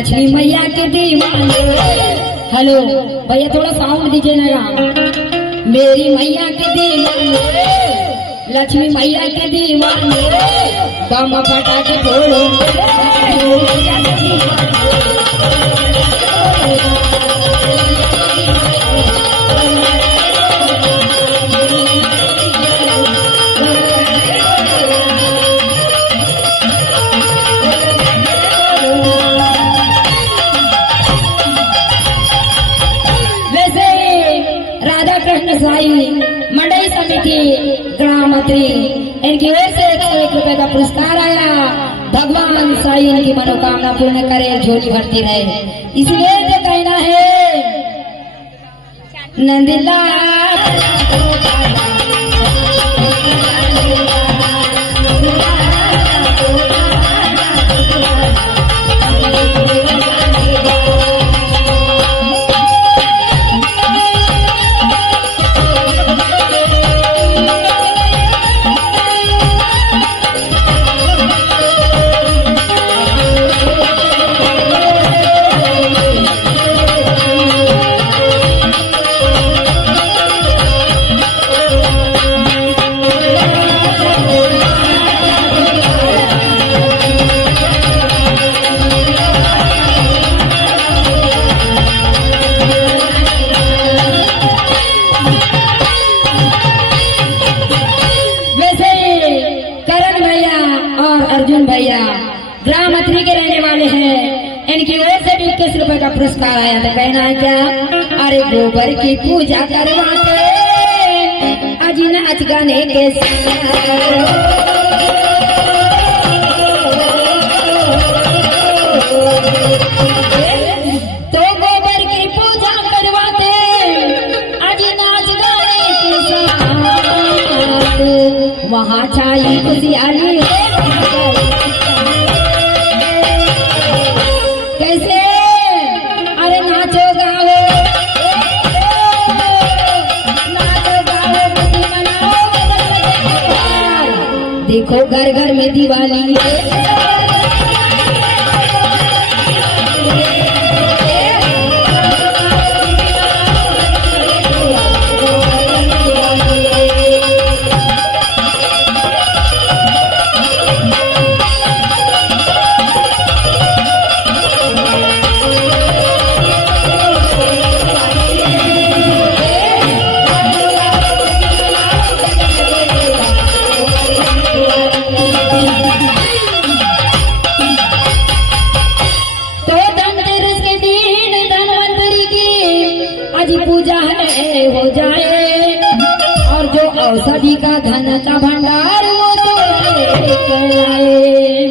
लक्ष्मी मैया के दीवाने। हेलो भैया थोड़ा साउंड दीजिए ना यार। मेरी मैया के दीवाने, लक्ष्मी मैया के दीवाने, बम पटाखे फोड़ो। मंडई समिति ग्राम मंत्री इनकी ओर से 101 रुपए का पुरस्कार आया। भगवान साईं इनकी मनोकामना पूर्ण करे, झोली भरती रहे। इसलिए तो कहना है नंदलाल भैया ग्राम मंत्री के रहने वाले हैं। इनकी ओर से भी 21 रुपए का पुरस्कार आया। तो कहना है क्या, अरे गोबर की पूजा करवाते आज नाच गाने के तो गोबर की पूजा करवाते आज नाच गाने के साथ, वहाँ छाई खुशहाली। देखो घर घर में दिवाली पूजा है हो जाए, और जो औषधि का धन का भंडार वो तो लेकर आए।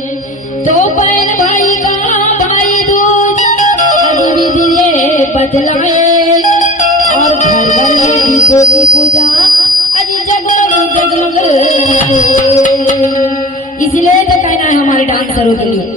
तो बहन भाई का भाई दूज विधि ये बतलाए, और घर घर में दीपों की पूजा अजी जगमग जगमग। इसलिए तो कहना है हमारे डांसरों के लिए,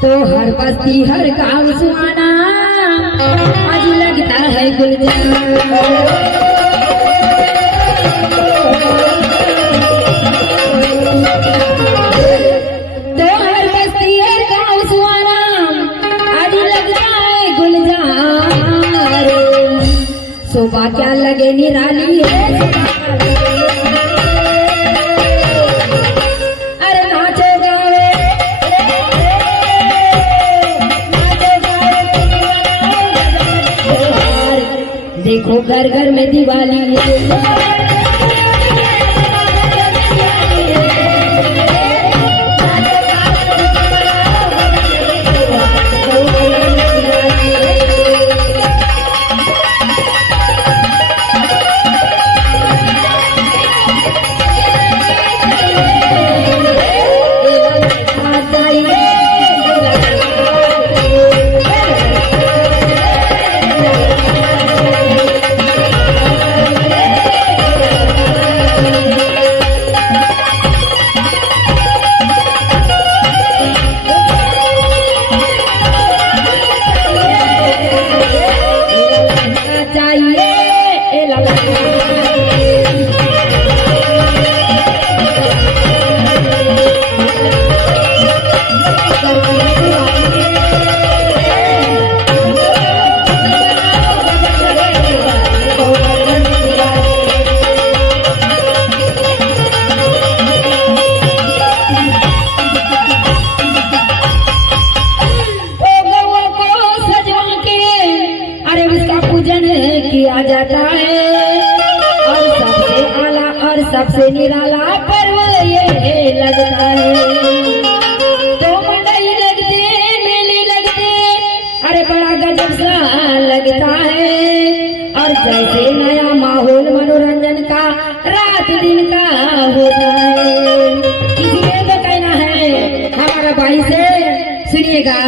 तो हर बस्ती हर गांव सुहाना आज लगता है गुलजार। शोभा क्या लगे निराली है, अरे नाचो गावे देखो घर घर में दिवाली है। किया जाता है और सबसे आला और सबसे निराला पर्व ये लगता है। तो मंडई लगते मेले लगते अरे बड़ा गजब सा लगता है और जैसे नया माहौल मनोरंजन का रात दिन का होता है। इसलिए तो कहना है हमारा भाई से सुनिएगा,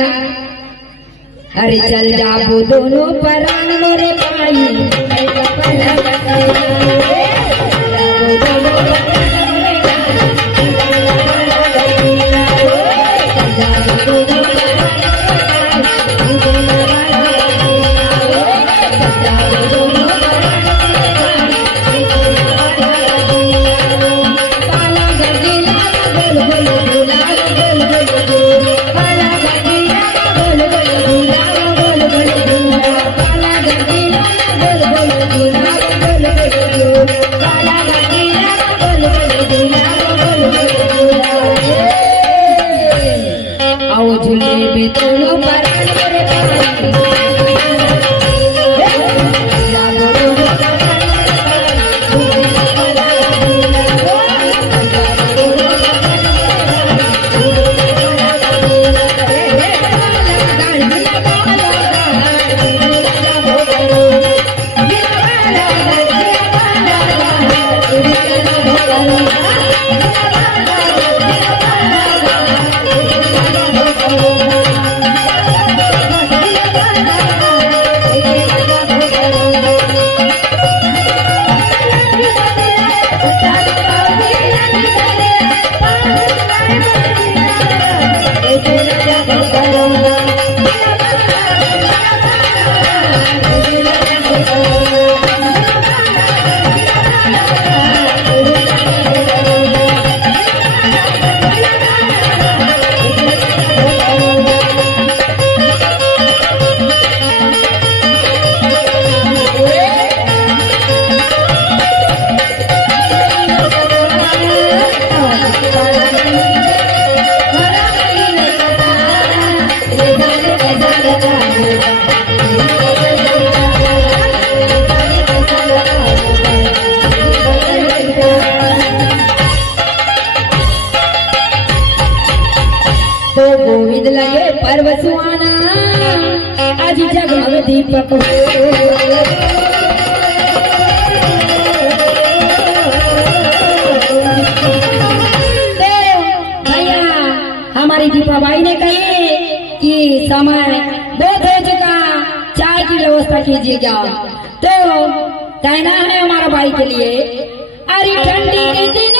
अरे चल जाबो दोनों परान मोरे भाई झूले में दोनों परान मोरे तो गोविंद लगे पर्व सुहाना आज जगमग दीपक हो। तो भैया हमारी दीपाबाई ने कही कि समय बहुत हो चुका, चाय की व्यवस्था कीजिएगा। तो कहना है हमारा भाई के लिए, अरे ठंडी के दिन